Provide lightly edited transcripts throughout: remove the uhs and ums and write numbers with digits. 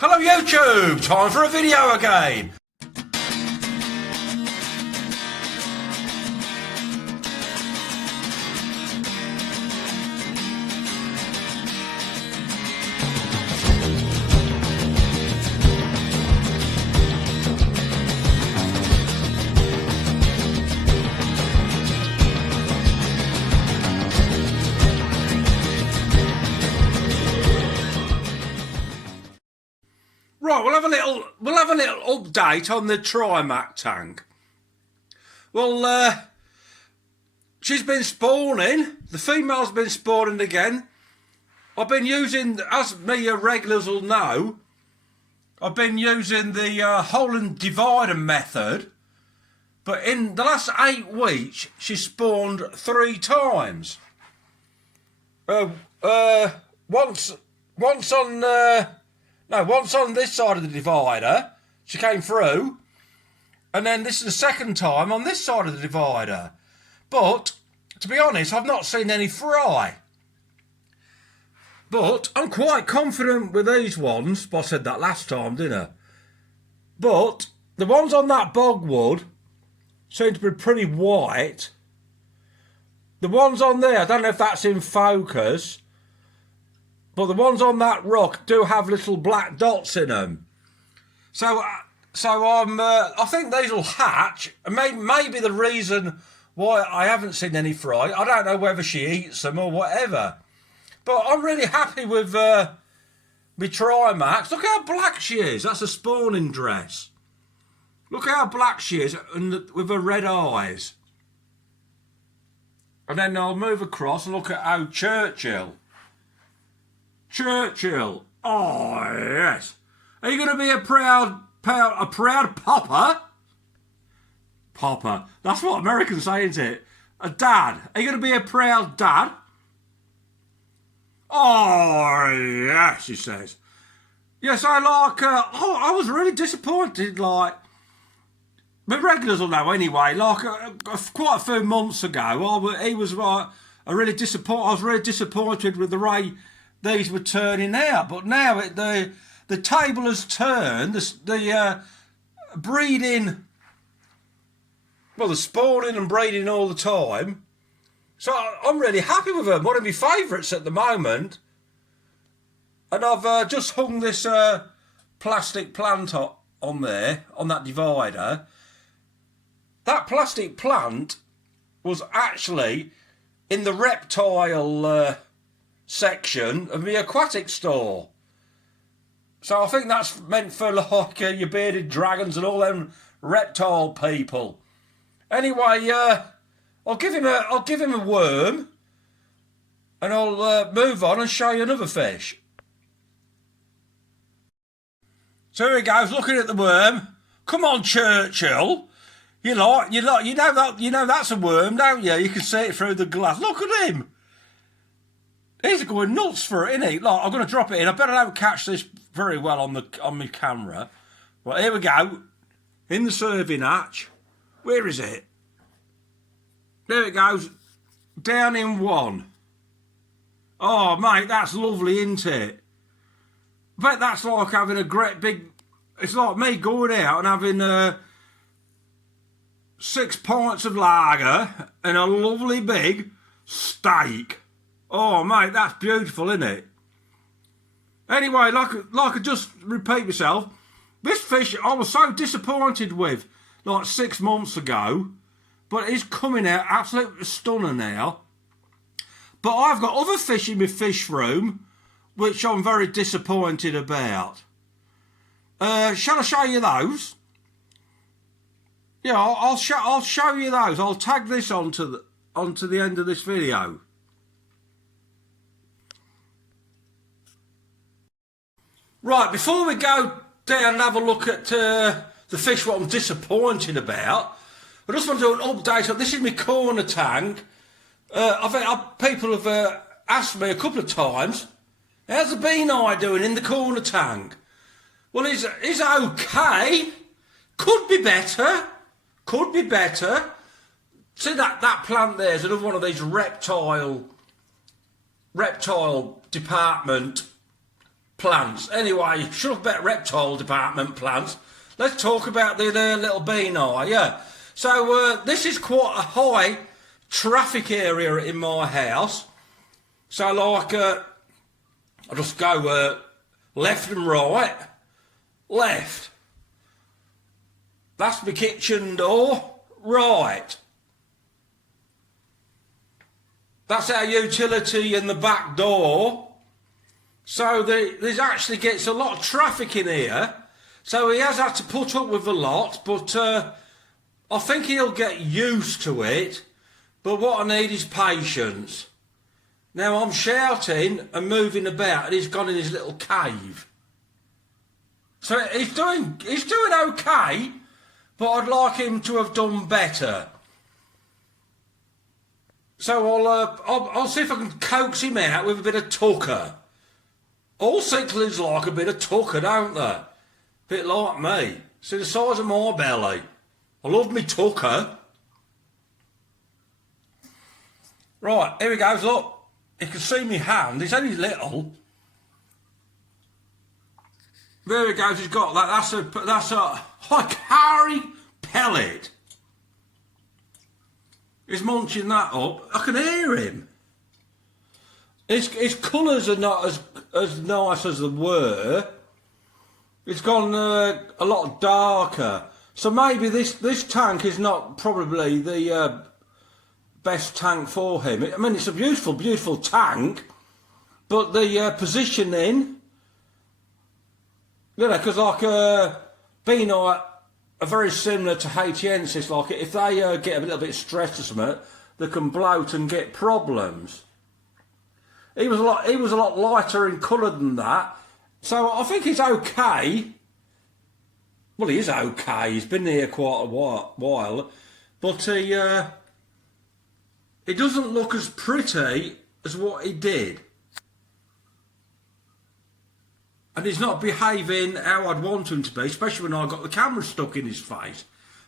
Hello YouTube, time for a video again. Right, we'll have a little update on the Trimack tank. Well, she's been spawning. The female's been spawning again. I've been using, as me regulars will know, I've been using the Holland divider method. But in the last 8 weeks, she spawned 3 times. Once on this side of the divider, she came through, and then this is the second time on this side of the divider. But, to be honest, I've not seen any fry. But, I'm quite confident with these ones, but I said that last time, didn't I? But, the ones on that bogwood seem to be pretty white. The ones on there, I don't know if that's in focus, but the ones on that rock do have little black dots in them. So I think these will hatch. Maybe the reason why I haven't seen any fry, I don't know whether she eats them or whatever. But I'm really happy with my Trimax. Look how black she is. That's a spawning dress. Look how black she is and with her red eyes. And then I'll move across and look at how Churchill, oh yes. Are you going to be a proud papa? Papa. That's what Americans say, isn't it? A dad. Are you going to be a proud dad? Oh yes, he says. Yes, I like. I was really disappointed. Like, the regulars will know anyway. Like quite a few months ago, I was really disappointed with the way these were turning out, but now the table has turned. The breeding, well, the spawning and breeding all the time. So I'm really happy with them. One of my favourites at the moment. And I've just hung this plastic plant on there, on that divider. That plastic plant was actually in the reptile section of the aquatic store. So I think that's meant for like your bearded dragons and all them reptile people. Anyway, I'll give him a worm, and I'll move on and show you another fish. So here he goes, looking at the worm. Come on, Churchill. You know that's a worm, don't you? You can see it through the glass. Look at him. He's going nuts for it, isn't he? Like, I'm going to drop it in. I better don't catch this very well on my camera. Well, here we go. In the serving hatch. Where is it? There it goes. Down in 1. Oh, mate, that's lovely, isn't it? I bet that's like having a great big... It's like me going out and having 6 pints of lager and a lovely big steak. Oh, mate, that's beautiful, isn't it? Anyway, like I just repeat myself, this fish I was so disappointed with like 6 months ago, but it's coming out absolutely stunning now. But I've got other fish in my Fishroom, which I'm very disappointed about. Shall I show you those? Yeah, I'll show you those. I'll tag this onto the end of this video. Right, before we go down and have a look at the fish what I'm disappointed about, I just want to do an update on, this is my corner tank. People have asked me a couple of times, how's the bean eye doing in the corner tank? Well, he's okay. Could be better. See that plant there is another one of these reptile department plants. Anyway, shut up about reptile department plants. Let's talk about the little beehive, yeah. So this is quite a high traffic area in my house. So like, I just go left and right. Left. That's my kitchen door. Right. That's our utility in the back door. So there's actually gets a lot of traffic in here. So he has had to put up with a lot, but I think he'll get used to it. But what I need is patience. Now I'm shouting and moving about, and he's gone in his little cave. So he's doing okay, but I'd like him to have done better. So I'll see if I can coax him out with a bit of tucker. All cichlids like a bit of tucker, don't they? Bit like me. See the size of my belly. I love me tucker. Right, here he goes, look. You can see me hand, it's only little. There he goes, he's got that. That's a hikari pellet. He's munching that up. I can hear him. His colours are not as nice as they were. It's gone a lot darker. So maybe this tank is not probably the best tank for him. I mean, it's a beautiful, beautiful tank, but the positioning, you know, because like being are very similar to Haitiensis. Like if they get a little bit stressed or something, they can bloat and get problems. He was a lot lighter in colour than that, so I think he's okay. Well, he is okay. He's been here quite a while, but he doesn't look as pretty as what he did. And he's not behaving how I'd want him to be, especially when I got the camera stuck in his face.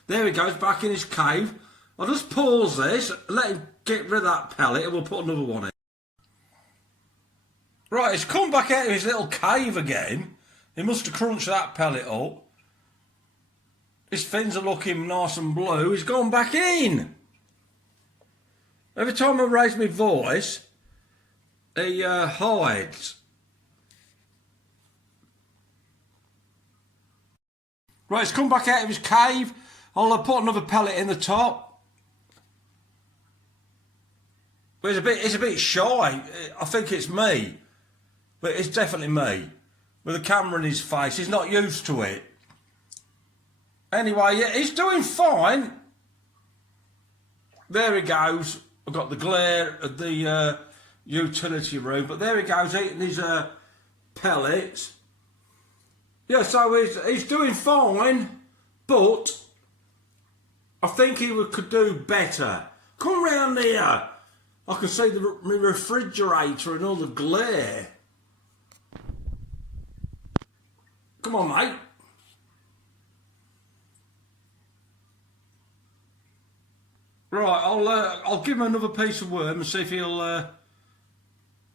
There he goes, back in his cave. I'll just pause this, let him get rid of that pellet, and we'll put another one in. Right, he's come back out of his little cave again. He must have crunched that pellet up. His fins are looking nice and blue. He's gone back in. Every time I raise my voice, he hides. Right, he's come back out of his cave. I'll put another pellet in the top. But it's a bit shy. I think it's me. But it's definitely me. With a camera in his face. He's not used to it. Anyway, yeah, he's doing fine. There he goes. I've got the glare of the utility room. But there he goes, eating his pellets. Yeah, so he's doing fine, but I think he could do better. Come round here. I can see my refrigerator and all the glare. Come on, mate. Right, I'll give him another piece of worm and see if he'll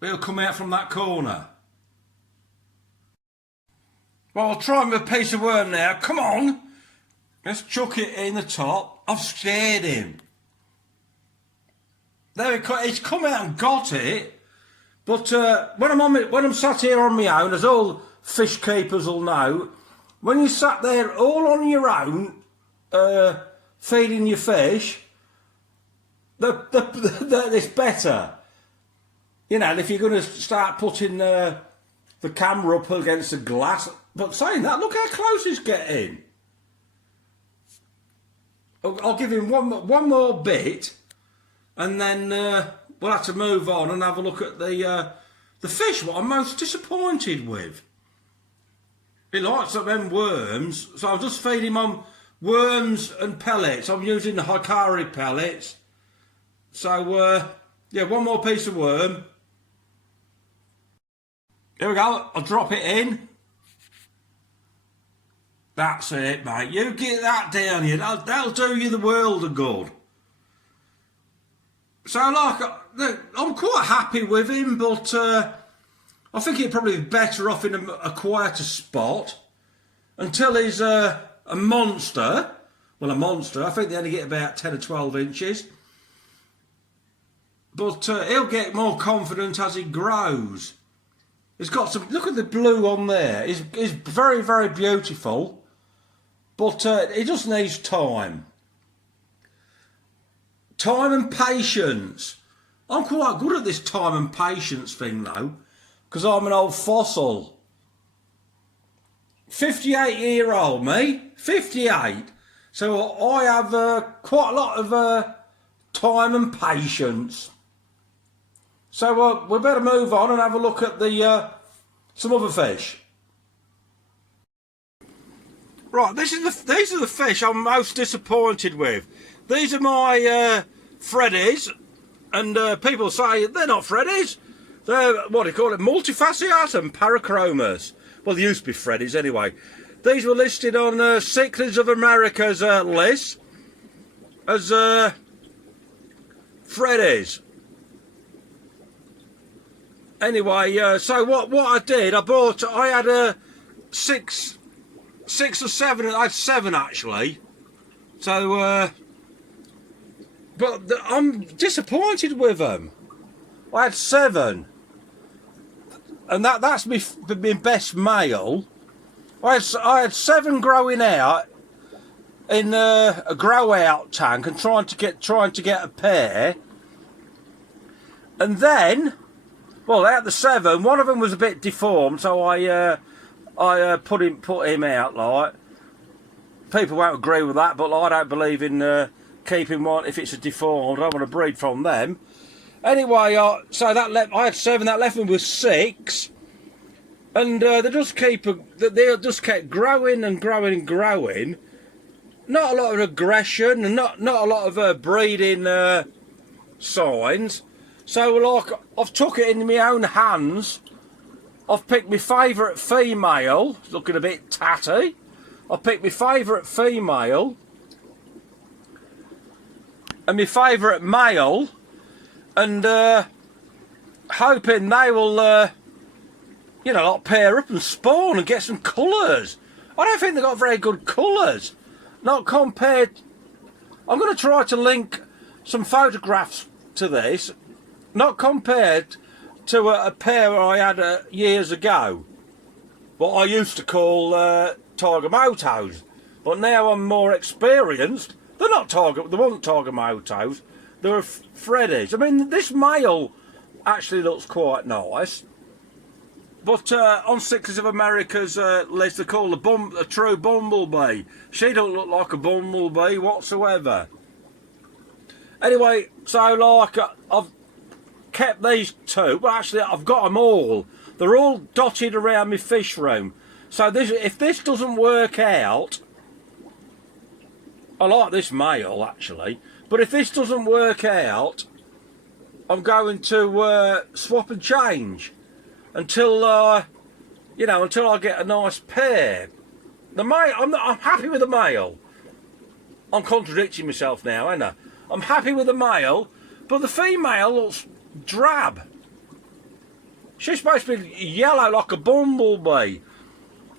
come out from that corner. Well, I'll try him with a piece of worm now. Come on. Let's chuck it in the top. I've scared him. There he's come out and got it. But when I'm sat here on my own, as all fish keepers will know, when you sat there all on your own, feeding your fish, it's better. You know, if you're going to start putting the camera up against the glass. But saying that, look how close he's getting. I'll give him one more bit, and then we'll have to move on and have a look at the fish. What I'm most disappointed with. He likes them worms, so I'll just feed him on worms and pellets. I'm using the hikari pellets. So yeah, one more piece of worm. Here we go. I'll drop it in. That's it, mate. You get that down here. That'll do you the world of good. So, like, I'm quite happy with him, but I I think he'd probably be better off in a quieter spot until he's a monster. Well, a monster. I think they only get about 10 or 12 inches. But he'll get more confident as he grows. He's got some... Look at the blue on there. He's very, very beautiful. But he just needs time. Time and patience. I'm quite good at this time and patience thing, though. Because I'm an old fossil. 58-year-old, me. 58. So I have quite a lot of time and patience. So we better move on and have a look at the some other fish. Right, these are the fish I'm most disappointed with. These are my Freddies, and people say they're not Freddies. They're, what do you call it, multifasciates and parachromas. Well, they used to be Freddies anyway. These were listed on Cichlids of America's list as Freddies. Anyway, so what I did, I had six or seven. I had 7 actually. So, but I'm disappointed with them. I had 7. And that's my best male. I had 7 growing out in a grow out tank and trying to get a pair. And then, well, out of the 7, one of them was a bit deformed, so I put him out. Like, people won't agree with that, but I don't believe in keeping one if it's a deformed. I don't want to breed from them. Anyway, so I had 7. That left me with 6, and they just kept growing and growing and growing. Not a lot of aggression and not a lot of breeding signs. So, like, I've took it into my own hands. I've picked my favourite female, looking a bit tatty. I've picked my favourite female and my favourite male, and hoping they will, you know, like pair up and spawn and get some colours. I don't think they've got very good colours. Not compared... I'm going to try to link some photographs to this. Not compared to a pair I had years ago. What I used to call Tiger Motos. But now I'm more experienced. They weren't Tiger Motos. They were Freddies. I mean, this male actually looks quite nice. But on Cichlids of America's list, they call a true bumblebee. She don't look like a bumblebee whatsoever. Anyway, so like I've kept these 2. Well, actually, I've got them all. They're all dotted around my fish room. So if this doesn't work out, I like this male actually. But if this doesn't work out, I'm going to swap and change until you know, until I get a nice pair. The male, I'm happy with the male. I'm contradicting myself now, ain't I? I'm happy with the male, but the female looks drab. She's supposed to be yellow like a bumblebee.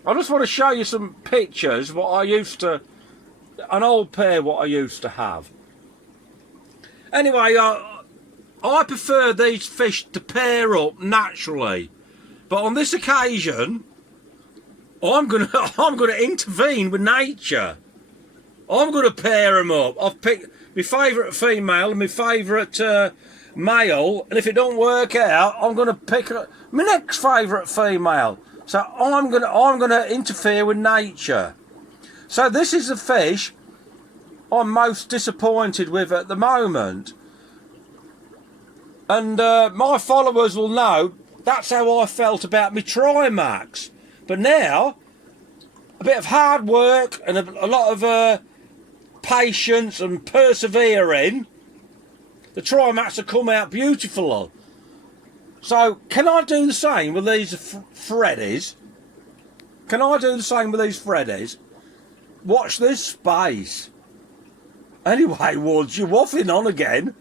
I just want to show you some pictures what I used to, an old pair what I used to have. Anyway, I prefer these fish to pair up naturally, but on this occasion, I'm gonna intervene with nature. I'm gonna pair them up. I've picked my favourite female and my favourite male, and if it don't work out, I'm gonna pick my next favourite female. So I'm gonna interfere with nature. So this is the fish I'm most disappointed with at the moment. And my followers will know that's how I felt about my Trimacks. But now, a bit of hard work and a lot of patience and persevering, the Trimacks have come out beautiful. So, can I do the same with these Freddies? Can I do the same with these Freddies? Watch this space. Anyway, Woods, you're waffling on again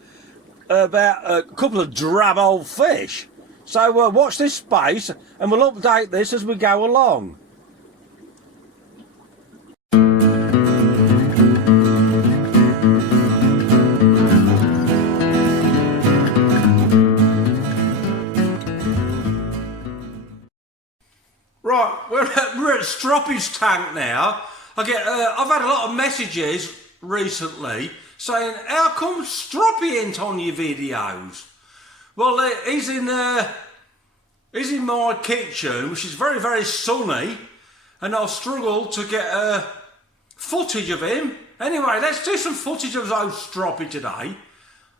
about a couple of drab old fish. So watch this space and we'll update this as we go along. Right, we're at Stroppy's tank now. I've had a lot of messages recently saying, how come Stroppy ain't on your videos? Well, he's in my kitchen, which is very, very sunny, and I'll struggle to get footage of him. Anyway, let's do some footage of old Stroppy today.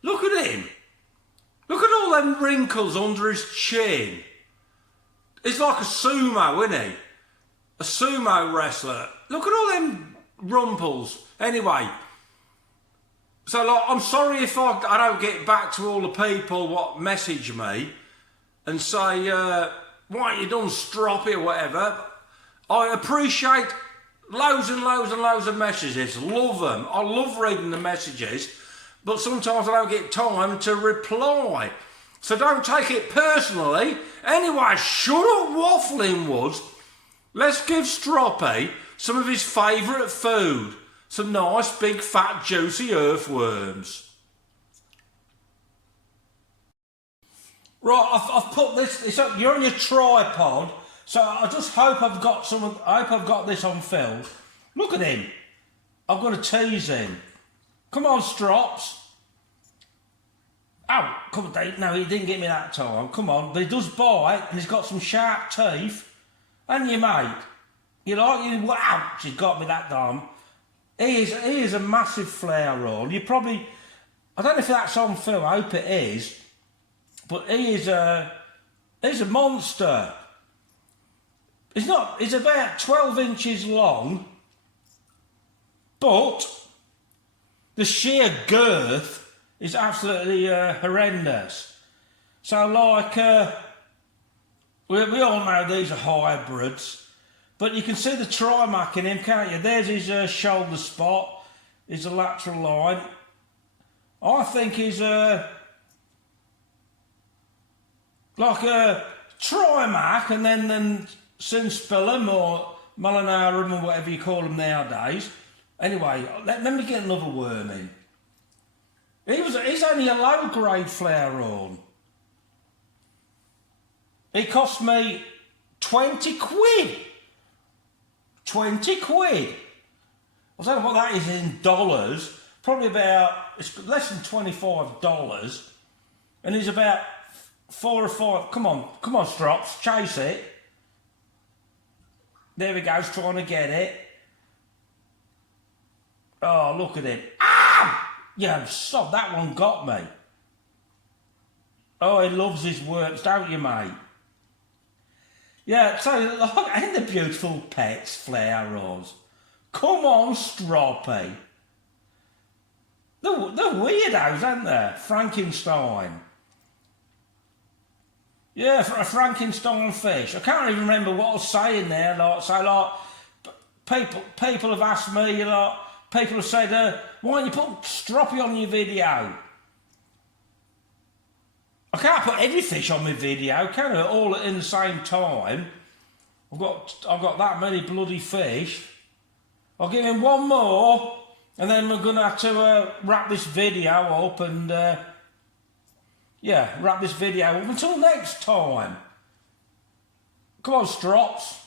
Look at him. Look at all them wrinkles under his chin. He's like a sumo, isn't he? A sumo wrestler. Look at all them rumples. Anyway, so like, I'm sorry if I don't get back to all the people what message me and say, why ain't you done Stroppy or whatever. I appreciate loads and loads and loads of messages. Love them. I love reading the messages, but sometimes I don't get time to reply. So don't take it personally. Anyway, shut up waffling, Woods. Let's give Stroppy some of his favourite food. Some nice, big, fat, juicy earthworms. Right, I've put this. You're on your tripod, so I just hope I've got this on film. Look at him. I'm going to tease him. Come on, Strops. Oh, come on, no, he didn't get me that time. Come on, but he does bite, and he's got some sharp teeth. And you, mate, wow, she's got me that time. He is a massive flower roll. I don't know if that's on film, I hope it is, but he's a monster. He's about 12 inches long, but the sheer girth is absolutely horrendous. So like, we all know these are hybrids, but you can see the Trimack in him, can't you? There's his shoulder spot, his lateral line. I think he's like a Trimack and then Sinspillum or Melanarum or whatever you call them nowadays. Anyway, let me get another worm in. He's only a low-grade flower roll. He cost me 20 quid. 20 quid. I don't know what that is in dollars. Probably it's less than $25. And he's about 4 or 5. Come on, Strops, chase it. There he goes, trying to get it. Oh, look at it. Ah! Yeah, sod, that one got me. Oh, he loves his works, don't you, mate? Yeah, so, look, ain't the beautiful pets, flower rolls? Come on, Stroppy. They're weirdos, aren't they? Frankenstein. Yeah, for a Frankenstein fish. I can't even remember what I was saying there. People have asked me, people have said, why don't you put Stroppy on your video? I can't put every fish on my video, can I? All at the same time. I've got that many bloody fish. I'll give him one more, and then we're going to have to wrap this video up and, wrap this video up until next time. Come on, Strops.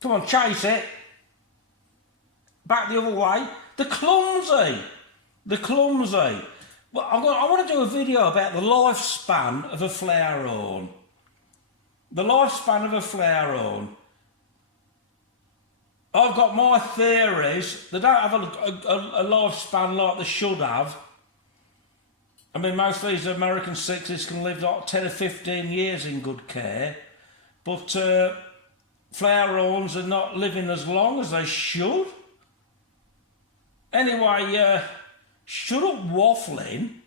Come on, chase it. Back the other way. The clumsy. Well, I want to do a video about the lifespan of a flower horn. The lifespan of a flower horn. I've got my theories. They don't have a lifespan like they should have. I mean, most of these American 60s can live like 10 or 15 years in good care. But flower horns are not living as long as they should. Anyway, shut up waffling.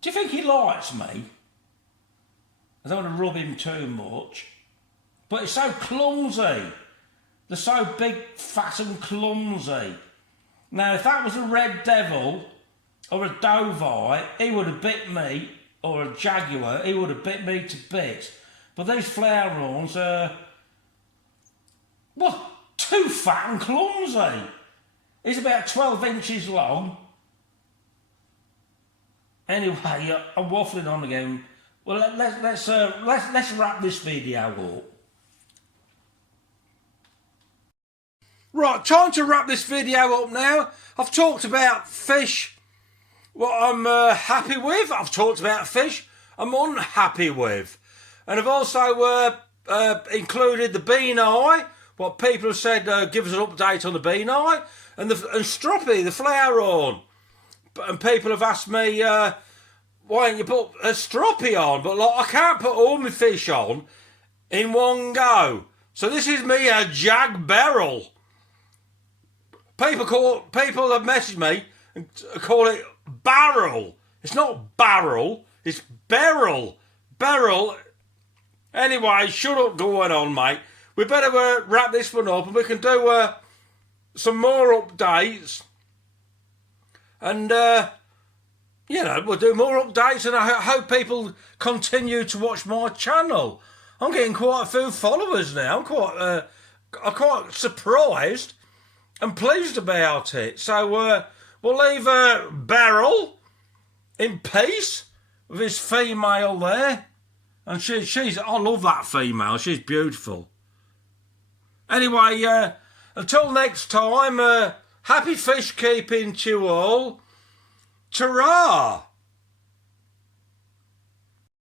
Do you think he likes me? I don't want to rub him too much. But it's so clumsy. They're so big, fat and clumsy. Now, if that was a red devil or a dovite, he would have bit me or a jaguar, he would have bit me to bits. But these flower horns are, well, too fat and clumsy. He's about 12 inches long. Anyway, I'm waffling on again. Well, let's wrap this video up. Right, time to wrap this video up now. I've talked about fish, what I'm happy with. I've talked about fish I'm unhappy with. And I've also included the bean eye, what people have said, give us an update on the bean eye, and Stroppy, the flower horn. And people have asked me, why don't you put a Stroppy on? But like, I can't put all my fish on in one go. So this is me a jag barrel. People have messaged me and call it barrel. It's not barrel, it's barrel. Barrel. Anyway, shut up going on, mate. We better wrap this one up and we can do some more updates. And, we'll do more updates, and I hope people continue to watch my channel. I'm getting quite a few followers now. I'm quite surprised and pleased about it. So we'll leave Beryl in peace with his female there. And she's I love that female. She's beautiful. Anyway, until next time, happy fish keeping to you all. Ta-ra!